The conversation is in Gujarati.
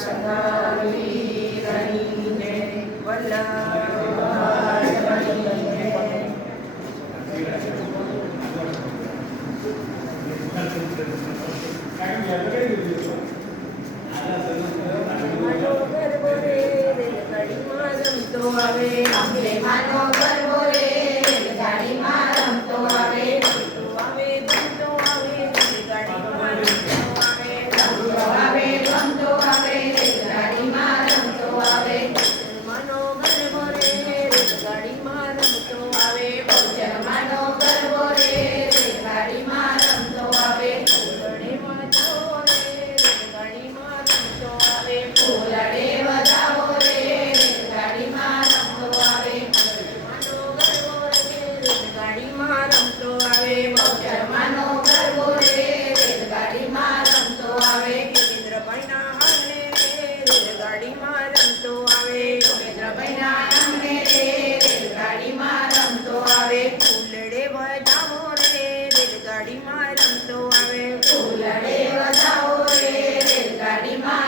સદાવીરની જય વલ્લભભાઈની માનો ગરબો રે રેલગાડીમાં રમતો આવે ધૂમતો આવે ગમતો આવે રેલગાડીમાં રમતો આવે ગમતો આવે રેલગાડીમાં રમતો આવે માનો ગરબો રે રેલગાડીમાં રમતો આવે માનો ગરબો રે રેલગાડીમાં રમતો આવે ફૂલડે વધાવો રે રેલગાડીમાં રમતો આવે ફૂલડે વધાવો રે રેલગાડીમાં રમતો આવે માનો ગરબો રે રેલગાડીમાં રમતો આવે માનો ગરબો રે રેલગાડીમાં રમતો આવે યોગેન્દ્રભાઈના આંગણે રેલગાડીમાં રમતો આવે યોગેન્દ્રભાઈના આંગણે રે રેલગાડીમાં રમતો આવે ફૂલડે વધાવો રે રેલગાડીમાં રમતો આવે ફૂલડે વધાવો રે રેલગાડીમાં